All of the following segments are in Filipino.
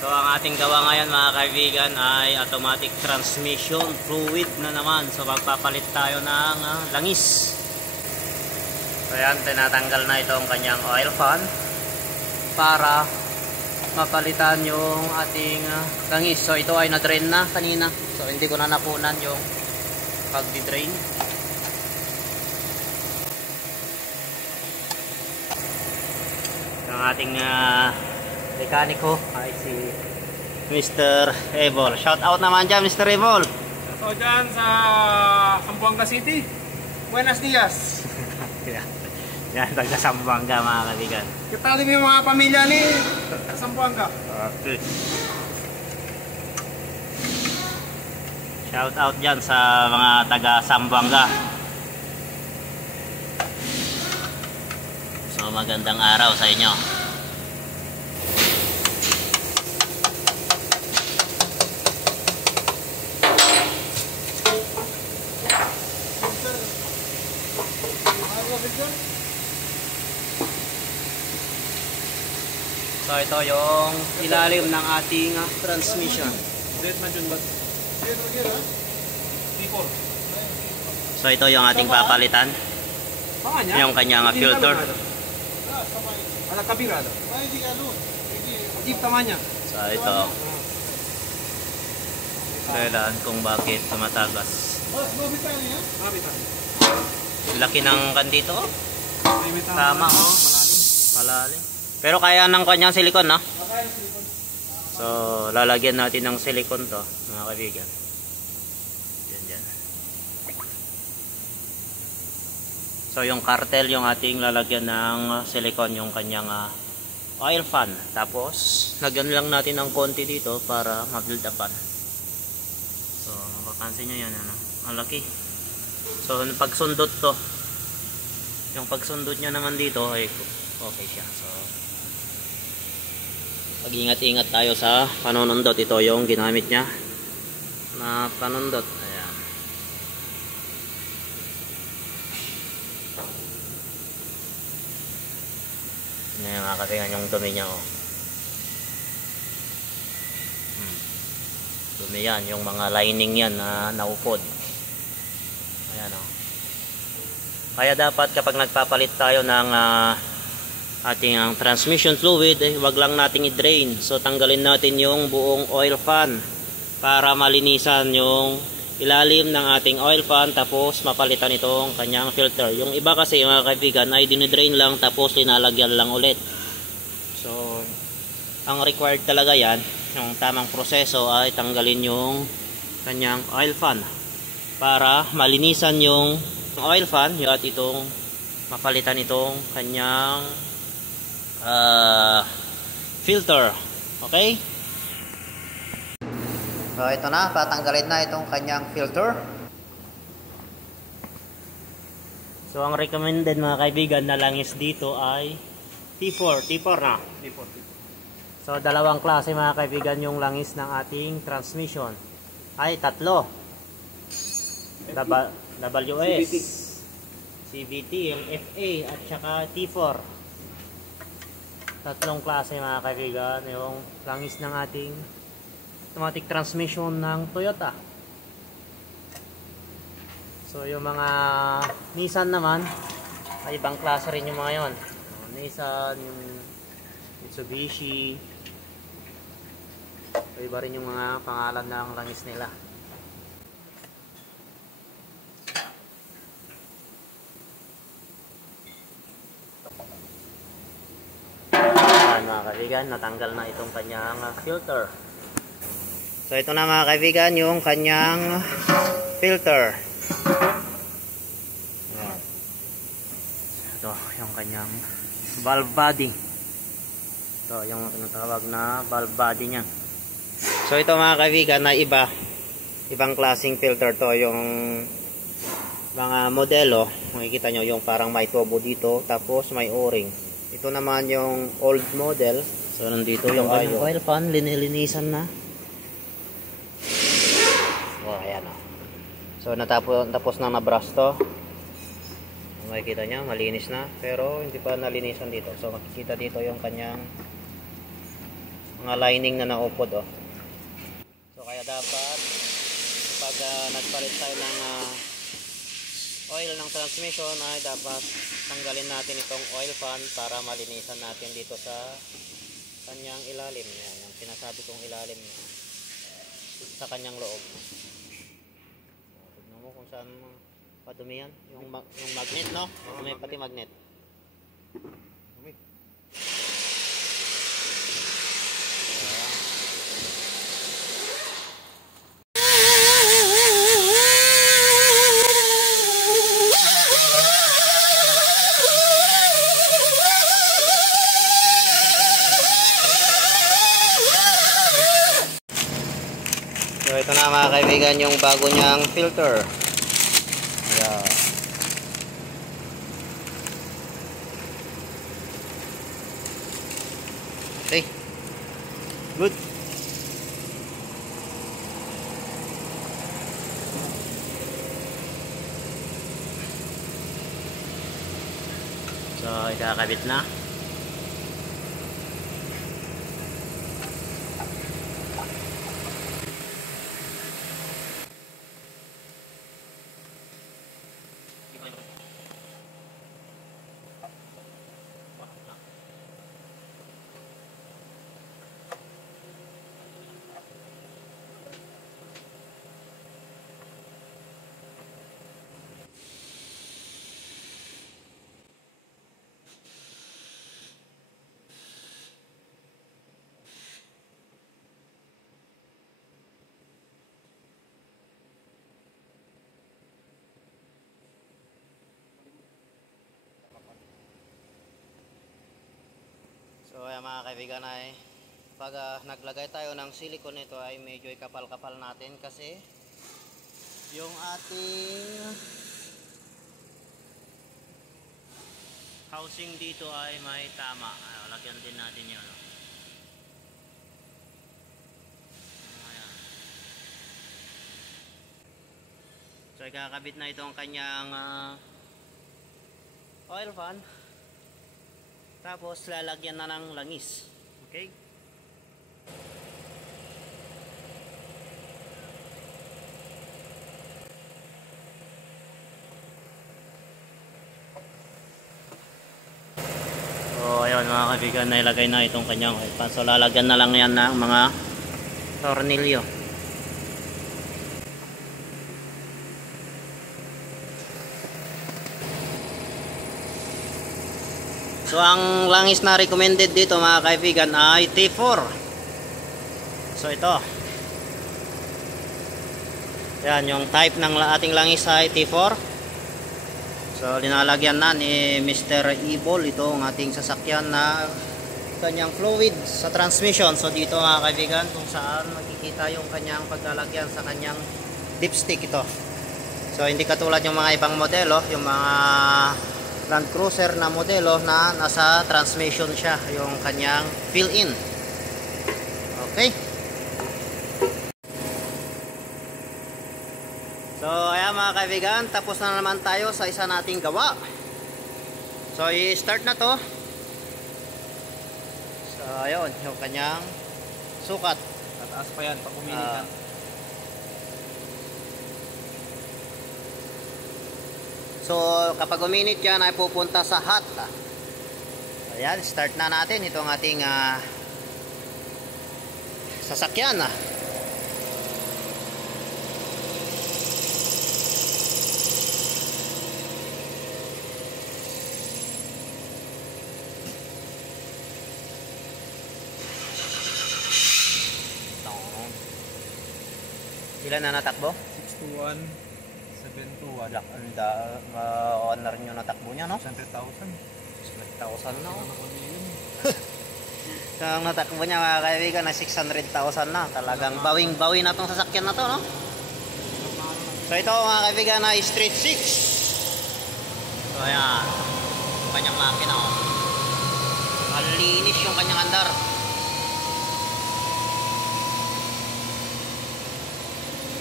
So ang ating gawa ngayon mga kaibigan ay automatic transmission fluid na naman. So magpapalit tayo ng langis. So yan, tinatanggal na itong kanyang oil fan para mapalitan yung ating langis. So ito ay na-drain na kanina. So hindi ko na napunan yung pag-drain. Ang ating mekaniko ay si Mr. Evol. Shout out naman dyan, Mr. Evol. Shout out dyan sa Zamboanga City. Buenos dias. Yan, taga Zamboanga mga kaibigan. Kita din yung mga pamilya ni Zamboanga. Okay. Shout out dyan sa mga taga Zamboanga. So magandang araw sa inyo. So ito yung ilalim ng ating transmission. So ito yung ating papalitan. Yung kanyang filter. So ito. Kailan kung bakit tumatagas. Laki ng kandito. Tama oh. Malalim. Pero kaya ng kanyang silikon, no? So, lalagyan natin ng silikon to, mga kaibigan. Yan, yan. So, yung cartel, yung ating lalagyan ng silikon, yung kanyang oil fan. Tapos, lagyan lang natin ng konti dito para ma-build upan. So, mapapansin nyo yan, ano? Ang laki. So, pagsundot to. Yung pagsundot niya naman dito, ay okay siya. So, pag-ingat-ingat tayo sa panunundot. Ito yung ginamit niya na panundot. Ayan. Ngayon makakatingan yung dumi niya. Oh. Dumi yan. Yung mga lining yan na naupod. Ayan o. Oh. Kaya dapat kapag nagpapalit tayo ng ating transmission fluid, wag lang nating i-drain. So tanggalin natin yung buong oil fan para malinisan yung ilalim ng ating oil fan, tapos mapalitan itong kanyang filter. Yung iba kasi mga kaibigan ay dinidrain lang tapos linalagyan lang ulit. So ang required talaga yan, yung tamang proseso ay tanggalin yung kanyang oil fan para malinisan yung oil fan at itong mapalitan itong kanyang filter. Okay? So ito na, patanggalin na itong kanyang filter. So ang recommended mga kaibigan na langis dito ay T4 na. T4. So dalawang klase mga kaibigan yung langis ng ating transmission. Ay tatlo. WS, CVT, yung FA at saka T4. Tatlong klase mga kaibigan yung langis ng ating automatic transmission ng Toyota. So yung mga Nissan naman ay ibang klase rin yung mga yon. Nissan, yung Mitsubishi, so, iba rin yung mga pangalan ng langis nila. Mga kaibigan, natanggal na itong kanyang filter. So ito na mga kaibigan yung kanyang filter. Ayan. Ito yung kanyang valve body. Ito yung tinatawag na valve body nya. So ito mga kaibigan na ibang klaseng filter to. Yung mga modelo, makikita nyo yung parang may tubo dito tapos may o-ring. Ito naman yung old model. So nandito yung oil pan, linilinisan na. Oh, ayan o. So natapos na na-brush to. Makikita nyo, malinis na. Pero hindi pa nalinisan dito. So makikita dito yung kanyang mga lining na naupod, oh. So kaya dapat kapag nagpalit tayo ng oil ng transmission ay dapat tanggalin natin itong oil pan para malinisan natin dito sa kanyang ilalim. Yan, yung sinasabi kong ilalim sa kanyang loob. Tignan mo kung saan padumi yan. Yung magnet, no? May pati magnet. So ito na mga kaibigan yung bago niyang filter. Yeah. Okay. Good. So ikakabit na. So ayan mga kaibigan ay pag naglagay tayo ng silicone nito ay medyo kapal-kapal natin kasi yung ating housing dito ay may tama. Lagyan din natin yun. Ayan. So ikakabit na itong kanyang oil fan. Tapos lalagyan na ng langis. Okay? So ayun mga kaibigan, nailagay na itong kanyang oil pan. So lalagyan na lang yan ng mga tornilyo. So ang langis na recommended dito mga kaibigan ay T4. So ito. Yan yung type ng ating langis ay T4. So linalagyan na ni Mr. Ebol ito ang ating sasakyan na kanyang fluid sa transmission. So dito mga kaibigan kung saan makikita yung kanyang paglalagyan sa kanyang dipstick ito. So hindi katulad yung mga ibang modelo, yung mga Land Cruiser na modelo na nasa transmission siya yung kanyang fill-in. Okay. So ayan mga kaibigan, tapos na naman tayo sa isa nating gawa. So i-start na to. So ayun yung kanyang sukat. Tataas pa yan pag uminit. So kapag uminit yan ay pupunta sa hot. Ayan, start na natin itong ating sasakyan. Ilan na natakbo? 621 721. Honor nyo natakbo niya, no? 100,000. 600,000 na. So, ang natakbo niya mga kaibigan na 600,000 na. Talagang bawing-bawi na itong sasakyan na to, no? So, ito mga kaibigan na Street 6. So, ayan. Yung kanyang makina, oh. Malinis yung kanyang andar.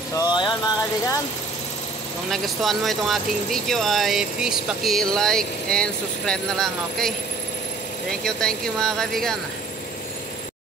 So, ayun mga kaibigan. Kung nagustuhan mo itong aking video ay please paki-like and subscribe na lang, okay? Thank you mga kaibigan.